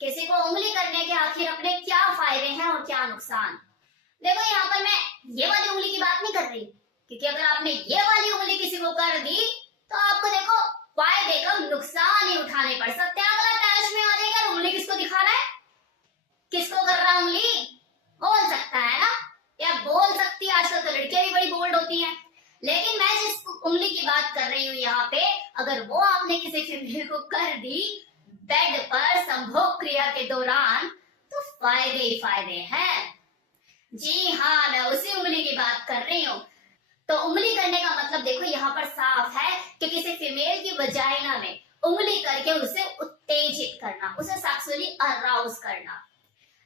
किसी को उंगली करने के आखिर अपने क्या फायदे हैं और क्या नुकसान। देखो यहाँ पर मैं ये वाली उंगली की बात नहीं कर रही, क्योंकि अगर आपने ये वाली उंगली किसी को कर दी तो आपको देखो फायदे कम नुकसान ही उठाने पड़ सकते हैं। अगला टेस्ट में आ जाएगा, उंगली किसको दिखा रहा है, किसको कर रहा है उंगली, बोल सकता है ना, या बोल सकती है। आजकल तो लड़कियां भी बड़ी बोल्ड होती हैं। लेकिन मैं जिस उंगली की बात कर रही हूँ यहाँ पे, अगर वो आपने किसी फीमेल को कर दी बेड पर संभोग क्रिया के दौरान, तो फायदे ही फायदे हैं। जी हाँ, मैं उसी उंगली की बात कर रही हूँ। तो उंगली करने का मतलब देखो यहाँ पर साफ है कि किसी फीमेल की वजाइना में उंगली करके उसे उत्तेजित करना, उसे सेक्सुअली अराउज करना,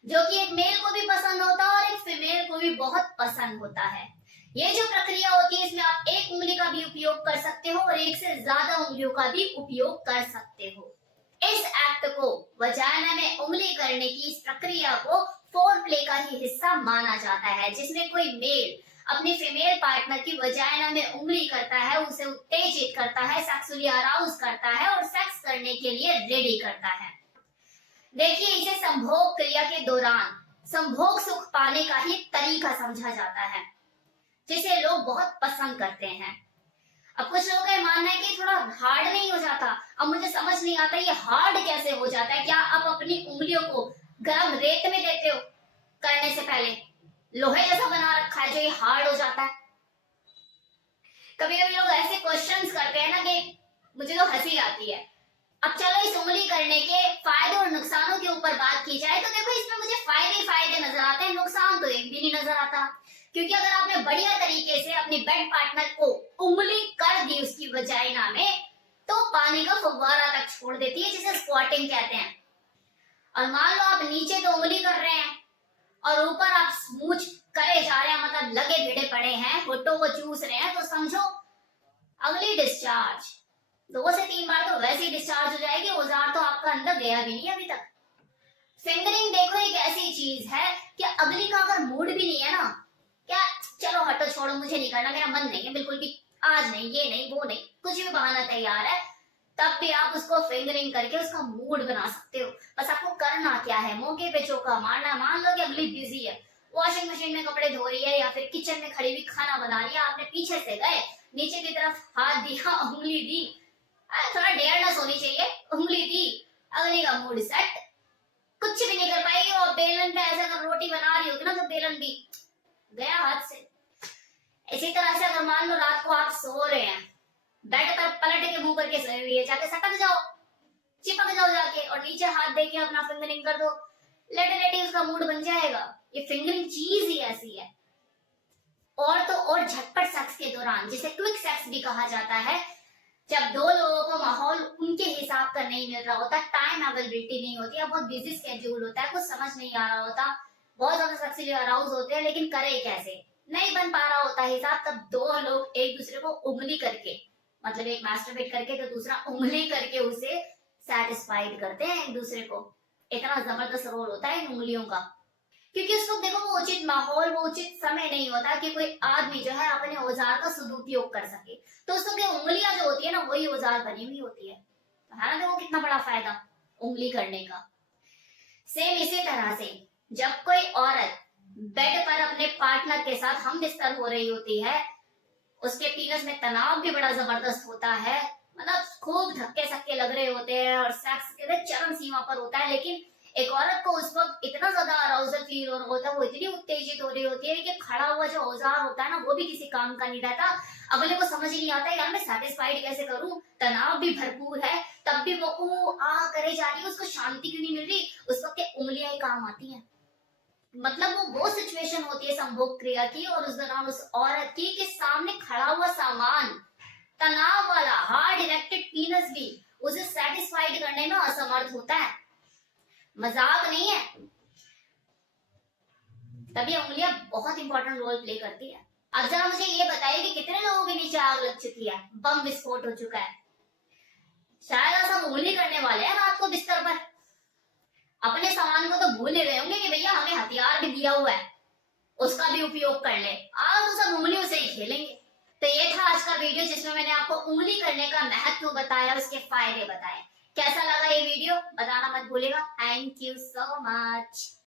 जो कि एक मेल को भी पसंद होता है और एक फीमेल को भी बहुत पसंद होता है। ये जो प्रक्रिया होती है, इसमें आप एक उंगली का भी उपयोग कर सकते हो और एक से ज्यादा उंगलियों का भी उपयोग कर सकते हो। इस एक्ट को, वजाइना में उंगली करने की इस प्रक्रिया को फोरप्ले का ही हिस्सा माना जाता है, जिसमें कोई मेल अपने फीमेल पार्टनर की वजाइना में उंगली करता है, उसे उत्तेजित करता है, सेक्सुअली अराउज करता है और सेक्स करने के लिए रेडी करता है। देखिए, इसे संभोग क्रिया के दौरान संभोग सुख पाने का ही तरीका समझा जाता है, जिसे लोग बहुत पसंद करते हैं। अब कुछ लोगों का मानना है कि थोड़ा हार्ड नहीं हो जाता। अब मुझे समझ नहीं आता ये हार्ड कैसे हो जाता है। क्या आप अपनी उंगलियों को गर्म रेत में देते हो करने से पहले, लोहे जैसा बना रखा है जो ये हार्ड हो जाता है? कभी कभी लोग ऐसे क्वेश्चंस करते हैं ना कि मुझे तो हंसी आती है। अब चलो इस उंगली करने के फायदे और नुकसानों के ऊपर बात की जाए तो देखो, इसमें मुझे फायदे ही फायदे नजर आते हैं, नुकसान तो एक भी नहीं नजर आता। क्योंकि अगर आपने बढ़िया तरीके से अपने बेड पार्टनर को उंगली कर दी उसकी वजाइना में, तो पानी का फव्वारा तक छोड़ देती है, जिसे स्क्वाटिंग कहते हैं। और मान लो आप नीचे तो उंगली कर रहे हैं और ऊपर आप स्मूच करे जा रहे हैं, मतलब लगे भिड़े पड़े हैं, होठों को चूस रहे हैं, तो समझो अगली डिस्चार्ज 2 से 3 बार तो वैसे ही डिस्चार्ज हो जाएगी, औजार तो आपका अंदर गया भी नहीं अभी तक। फिंगरिंग देखो एक ऐसी चीज है कि अगली का अगर मूड भी नहीं है ना, क्या चलो हटो छोड़ो मुझे नहीं करना, मेरा मन नहीं है बिल्कुल भी, आज नहीं, ये नहीं, वो नहीं, कुछ भी बहाना तैयार है, तब भी आप उसको फिंगरिंग करके उसका मूड बना सकते हो। बस आपको करना क्या है, मौके पे चौका मारना। मान लो कि अगली बिजी है, वॉशिंग मशीन में कपड़े धो रही है या फिर किचन में खड़ी हुई खाना बना रही है, आपने पीछे से गए, नीचे की तरफ हाथ दिया, उंगली दी, थोड़ा डेयरनेस होनी चाहिए, उंगली दी, अगली का मूड सेट, कुछ भी नहीं कर पाएगी। और बेलन पे ऐसे अगर रोटी बना रही होगी ना, तो बेलन भी गया हाथ से। इसी तरह से अगर मान लो रात को आप सो रहे हैं, बेड पर पलट के मुंह करके सोई हुई है, जाके सटक जाओ, चिपक जाओ जाके और नीचे हाथ दे के अपना फिंगरिंग कर दो, लेटे लेटे उसका मूड बन जाएगा। ये फिंगरिंग चीज ही ऐसी है। और तो और झटपट सेक्स के दौरान, जिसे क्विक सेक्स भी कहा जाता है, जब 2 लोगों को माहौल उनके हिसाब का नहीं मिल रहा होता, टाइम अवेलेबिलिटी नहीं होती है, बहुत बिजी स्केड्यूल होता है, कुछ समझ नहीं आ रहा होता, बहुत ज्यादा सेक्सुअली अराउज होते हैं, लेकिन करे कैसे, नहीं बन पा रहा होता हिसाब, तब 2 लोग एक दूसरे को उंगली करके, मतलब एक मास्टरबेट करके तो दूसरा उंगली करके उसे सेटिस्फाइड करते हैं एक दूसरे को। इतना जबरदस्त रोल होता है इन उंगलियों का, क्योंकि उस वक्त देखो वो उचित माहौल, वो उचित समय नहीं होता कि कोई आदमी जो है अपने औजार का सदुपयोग कर सके, तो उस वक्त उंगलियां जो होती है ना, वही औजार बनी हुई होती है। तो है ना, देखो कितना बड़ा फायदा उंगली करने का। सेम इसी तरह से जब कोई औरत बेड पर अपने पार्टनर के साथ हम बिस्तर हो रही होती है, उसके पीनस में तनाव भी बड़ा जबरदस्त होता है, मतलब खूब धक्के सक्के लग रहे होते हैं और सेक्स के चरम सीमा पर होता है, लेकिन एक औरत को उस वक्त इतना ज्यादा अराउजल फील हो रहा होता है, वो इतनी उत्तेजित हो रही होती है कि खड़ा हुआ जो औजार होता है ना, वो भी किसी काम का नहीं रहता। अगले को समझ ही नहीं आता यार मैं सेटिस्फाइड कैसे करूं, तनाव भी भरपूर है, तब भी वो करे जा रही है, उसको शांति क्यों नहीं मिल रही, उस वक्त उंगलियां ही काम आती हैं। मतलब वो सिचुएशन होती है संभोग क्रिया की, और उस दौरान उस औरत की कि सामने खड़ा हुआ सामान, तनाव वाला हार्ड इरेक्टेड पीनस भी उसे सेटिस्फाइड करने में असमर्थ होता है। मजाक नहीं है। तभी उंगलियां बहुत इंपॉर्टेंट रोल प्ले करती है। अब जरा मुझे ये बताइए कि कितने लोगों के नीचे आग लग चुकी है, बम विस्फोट हो चुका है, शायद सब उंगली करने वाले हैं रात को बिस्तर पर। अपने सामान को तो भूल ही रहे होंगे कि भैया हमें हथियार भी दिया हुआ है, उसका भी उपयोग कर ले, आज तो सब उंगलियों से ही खेलेंगे। तो ये था आज का वीडियो, जिसमें मैंने आपको उंगली करने का महत्व बताया, उसके फायदे बताए। कैसा लगा ये वीडियो बताना मत भूलेगा। Thank you so much.